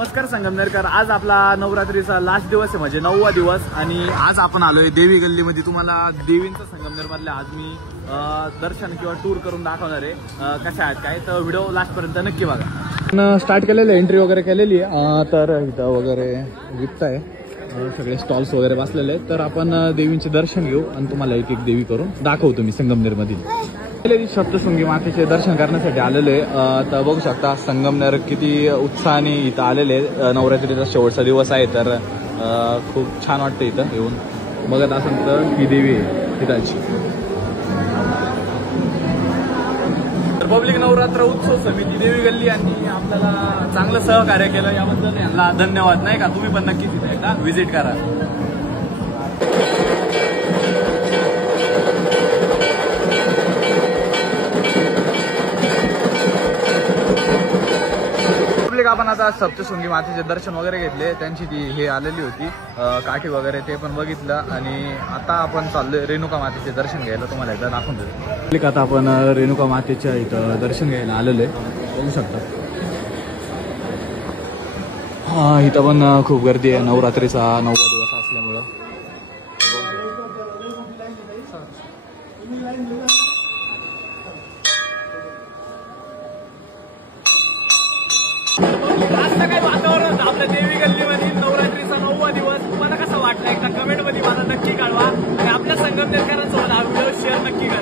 नमस्कार संगमनेरकर, आज आपला नवरात्रीचा लास्ट दिवस आहे, म्हणजे 9वा दिवस. आणि आज आपण आलोय देवी गल्लीमध्ये. तुम्हाला देवींचं संगमनेर मधल्या आज मी दर्शन किंवा टूर करून दाखवणार आहे. कशा आहेत काय, तर व्हिडिओ लास्ट पर्यंत नक्की बघा. स्टार्ट केलेलं, एंट्री वगैरे केलेली आहे. तर इथं वगैरे विकताय, सगळे स्टॉल्स वगैरे बसलेले आहेत. तर आपण देवींचे दर्शन घेऊ आणि तुम्हाला एक एक देवी करून दाखवतो मी संगमनेर मधील. सप्तशृंगी मातेचे दर्शन करण्यासाठी आलेले. तर बघू शकता संगमनेर किती उत्साहाने इथं आलेले. नवरात्रीचा शेवटचा दिवस आहे, तर खूप छान वाटतं इथं येऊन. बघत असेल तर ही देवी आहे तिथाची. रिपब्लिक नवरात्र उत्सव समिती देवी गल्ली यांनी आपल्याला चांगलं सहकार्य केलं, याबद्दल यांना धन्यवाद. नाही का, तुम्ही पण नक्कीच इथे एकदा व्हिजिट करा. आपण आता सप्तशृंगी मातेचे दर्शन वगैरे घेतले. त्यांची ती हे आलेली होती काठी वगैरे, ते पण बघितलं. आणि आता आपण चाललोय रेणुका मातेचे दर्शन घ्यायला. तुम्हाला एकदा दाखवून देतो. आता आपण रेणुका मातेच्या इथं दर्शन घ्यायला आलेलो आहे, बघू शकता. इथं पण खूप गर्दी आहे, नवरात्रीचा 9वा दिवस असल्यामुळं. आज काही वातावरण आपल्या देवी गल्लीमध्ये नवरात्रीचा 9वा दिवस. तुम्हाला कसा वाटला एकदा कमेंट मध्ये मला नक्की कळवा. आणि आपल्या संगमनेरकरांसोबत हा व्हिडिओ शेअर नक्की करा.